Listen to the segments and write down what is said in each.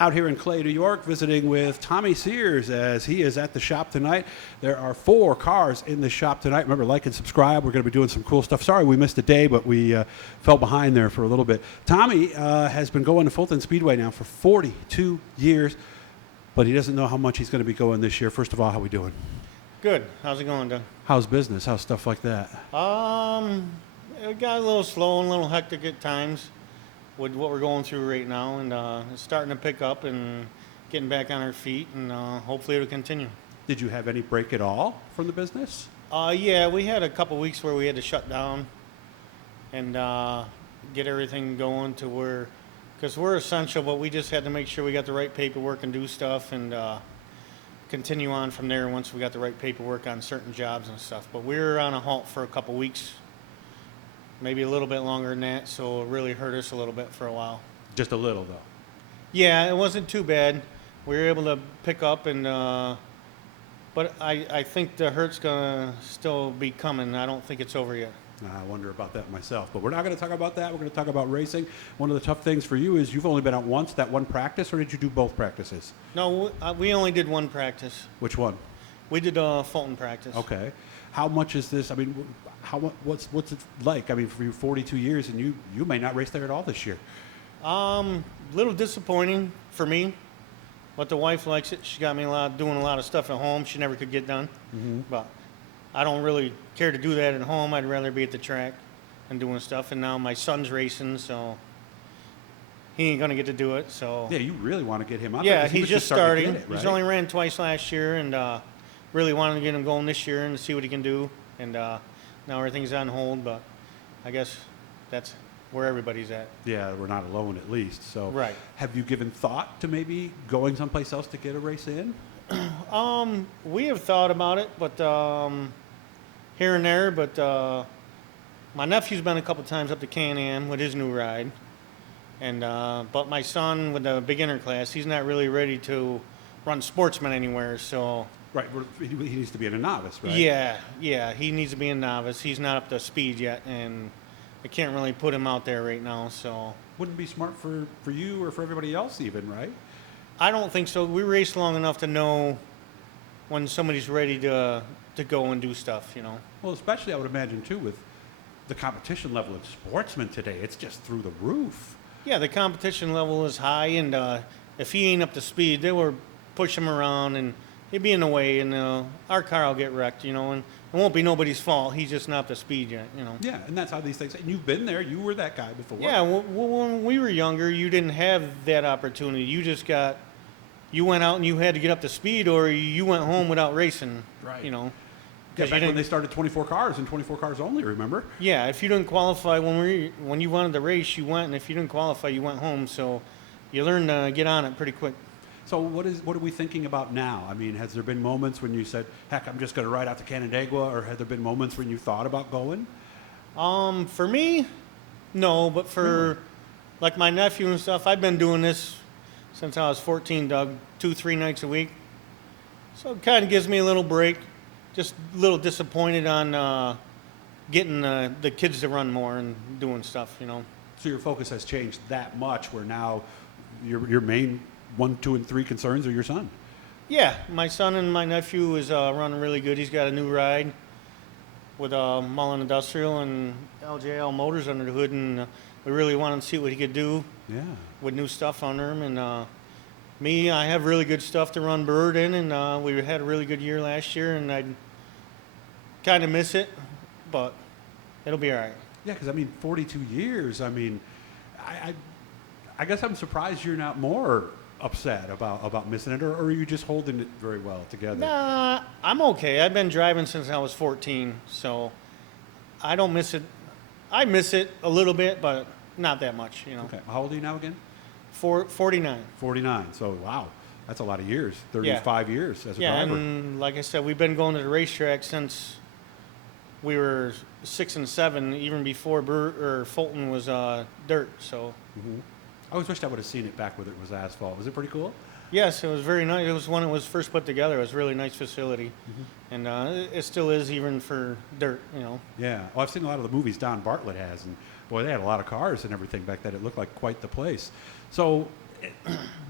Out here in Clay, New York, visiting with Tommy Sears as he is at the shop tonight. There are 4 cars in the shop tonight. Remember, like and subscribe. We're going to be doing some cool stuff. Sorry we missed a day, but we fell behind there for a little bit. Tommy has been going to Fulton Speedway now for 42 years, but he doesn't know how much he's going to be going this year. First of all, how are we doing? Good. How's it going, Doug? How's business? How's stuff like that? It got a little slow and a little hectic at times with what we're going through right now, and it's starting to pick up and getting back on our feet, and hopefully it'll continue. Did you have any break at all from the business? Yeah, we had a couple weeks where we had to shut down and get everything going to where, because we're essential, but we just had to make sure we got the right paperwork and do stuff and continue on from there once we got the right paperwork on certain jobs and stuff. But we were on a halt for a couple weeks, maybe a little bit longer than that, so it really hurt us a little bit for a while. Just a little, though. Yeah, it wasn't too bad. We were able to pick up, and but I think the hurt's gonna still be coming. I don't think it's over yet. I wonder about that myself, but we're not going to talk about that. We're going to talk about racing. One of the tough things for you is you've only been out once, that one practice, or did you do both practices? No, we only did one practice. Which one? We did a Fulton practice. Okay. How much is this? I mean, what's it like? I mean, for you 42 years, and you may not race there at all this year. Little disappointing for me, but the wife likes it. She got me doing a lot of stuff at home she never could get done. Mm-hmm. But I don't really care to do that at home. I'd rather be at the track and doing stuff. And now my son's racing, so he ain't gonna get to do it. So yeah, you really want to get him out there. Yeah, he's just starting. Right? He's only ran twice last year, and really wanted to get him going this year and see what he can do. And now everything's on hold, but I guess that's where everybody's at. Yeah, we're not alone at least. So right. Have you given thought to maybe going someplace else to get a race in? We have thought about it, but here and there. But my nephew's been a couple times up to Can-Am with his new ride, and but my son with the beginner class, he's not really ready to run sportsman anywhere. So right, he needs to be in a novice, right? Yeah, he needs to be a novice. He's not up to speed yet, and I can't really put him out there right now. So wouldn't it be smart for you or for everybody else even, right? I don't think so. We race long enough to know when somebody's ready to go and do stuff, you know. Well, especially I would imagine too with the competition level of sportsmen today, it's just through the roof. Yeah, the competition level is high, and if he ain't up to speed, they will push him around, and he'd be in the way, and our car will get wrecked, you know, and it won't be nobody's fault. He's just not up to speed yet, you know. Yeah, and that's how these things. And you've been there. You were that guy before. Yeah, when we were younger, you didn't have that opportunity. You went out and you had to get up to speed, or you went home without racing. Right. You know. Yeah, back when they started 24 cars and 24 cars only. Remember? Yeah, if you didn't qualify when you wanted to race, you went, and if you didn't qualify, you went home. So you learned to get on it pretty quick. So what are we thinking about now? I mean, has there been moments when you said, heck, I'm just going to ride out to Canandaigua, or have there been moments when you thought about going? For me, no, but for like my nephew and stuff, I've been doing this since I was 14, Doug, 2-3 nights a week. So it kind of gives me a little break. Just a little disappointed on getting the kids to run more and doing stuff, you know. So your focus has changed that much where now your main 1, 2, and 3 concerns are your son. Yeah, my son and my nephew is running really good. He's got a new ride with Mullen Industrial and LJL Motors under the hood, and we really wanted to see what he could do with new stuff under him. And me, I have really good stuff to run Bird in, and we had a really good year last year, and I kind of miss it, but it'll be all right. Yeah, because, I mean, 42 years, I mean, I guess I'm surprised you're not more upset about missing it, or are you just holding it very well together? Nah, I'm okay. I've been driving since I was 14, so I don't miss it. I miss it a little bit, but not that much, you know. Okay. How old are you now again? 49. 49. So, wow, that's a lot of years, 35 years as a driver. Yeah, and like I said, we've been going to the racetrack since we were 6 and 7, even before Fulton was dirt, so. Mm-hmm. I always wished I would have seen it back when it was asphalt. Was it pretty cool? Yes, it was very nice. It was when it was first put together. It was a really nice facility. Mm-hmm. And it still is, even for dirt, you know. Yeah. Well, I've seen a lot of the movies Don Bartlett has, and boy, they had a lot of cars and everything back then. It looked like quite the place. So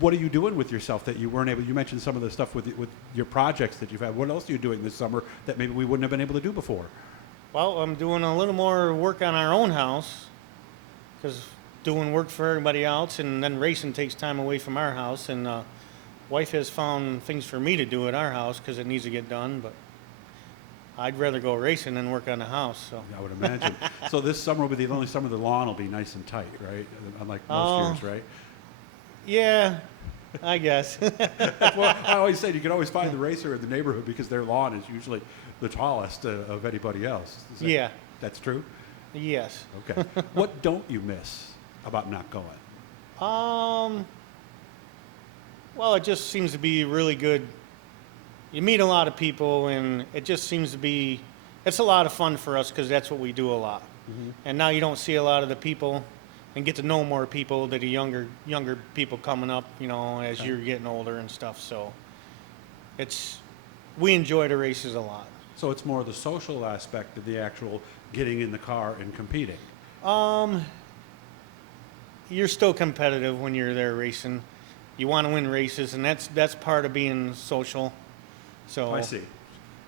what are you doing with yourself that you weren't able? You mentioned some of the stuff with your projects that you've had. What else are you doing this summer that maybe we wouldn't have been able to do before? Well, I'm doing a little more work on our own house because doing work for everybody else and then racing takes time away from our house. And wife has found things for me to do at our house because it needs to get done. But I'd rather go racing than work on the house. So I would imagine. So this summer will be the only summer the lawn will be nice and tight, right? Unlike most years, right? Yeah, I guess. Well, I always say you can always find the racer in the neighborhood because their lawn is usually the tallest of anybody else. Yeah. That's true? Yes. Okay. What don't you miss about not going? Well, it just seems to be really good. You meet a lot of people, and it just seems to be, it's a lot of fun for us because that's what we do a lot. Mm-hmm. And now you don't see a lot of the people and get to know more people that are younger people coming up, you know, as Okay. you're getting older and stuff. So we enjoy the races a lot. So it's more the social aspect of the actual getting in the car and competing. You're still competitive when you're there racing. You want to win races, and that's part of being social. So I see.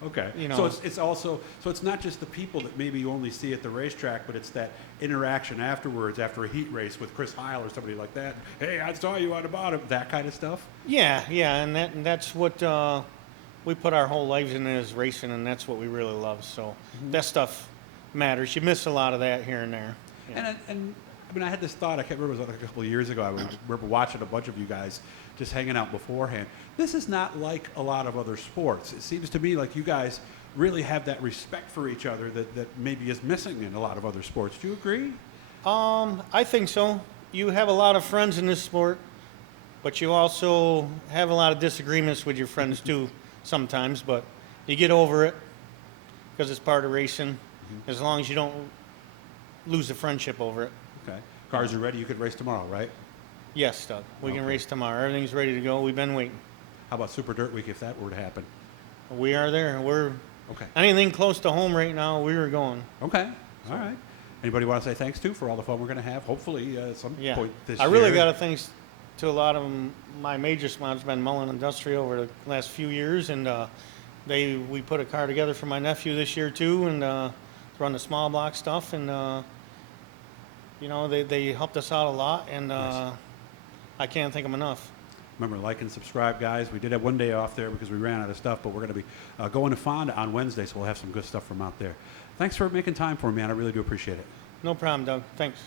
Okay. You know. So it's also, so it's not just the people that maybe you only see at the racetrack, but it's that interaction afterwards after a heat race with Chris Heil or somebody like that. Hey, I saw you on the bottom. That kind of stuff. Yeah, and that's what we put our whole lives in is racing, and that's what we really love. So that stuff matters. You miss a lot of that here and there. Yeah. And I mean, I had this thought, I can't remember, it was like a couple of years ago. I remember watching a bunch of you guys just hanging out beforehand. This is not like a lot of other sports. It seems to me like you guys really have that respect for each other that maybe is missing in a lot of other sports. Do you agree? I think so. You have a lot of friends in this sport, but you also have a lot of disagreements with your friends too sometimes, but you get over it because it's part of racing, as long as you don't lose the friendship over it. Okay. Cars are ready. You could race tomorrow, right? Yes, Doug. We can Okay. race tomorrow. Everything's ready to go. We've been waiting. How about Super Dirt Week if that were to happen? We are there. We're Okay. anything close to home right now. We were going. Okay. All right. Anybody want to say thanks to for all the fun we're going to have? Hopefully, at some Yeah. point this I year. really got to thanks to a lot of my major sponsors, been Mullen Industrial over the last few years, and we put a car together for my nephew this year too, and run the small block stuff, and you know they helped us out a lot, and Nice. I can't thank them enough. Remember, like and subscribe, guys. We did have one day off there because we ran out of stuff, but we're going to be going to Fonda on Wednesday, so we'll have some good stuff from out there. Thanks for making time for me, man. I really do appreciate it. No problem, Doug. Thanks.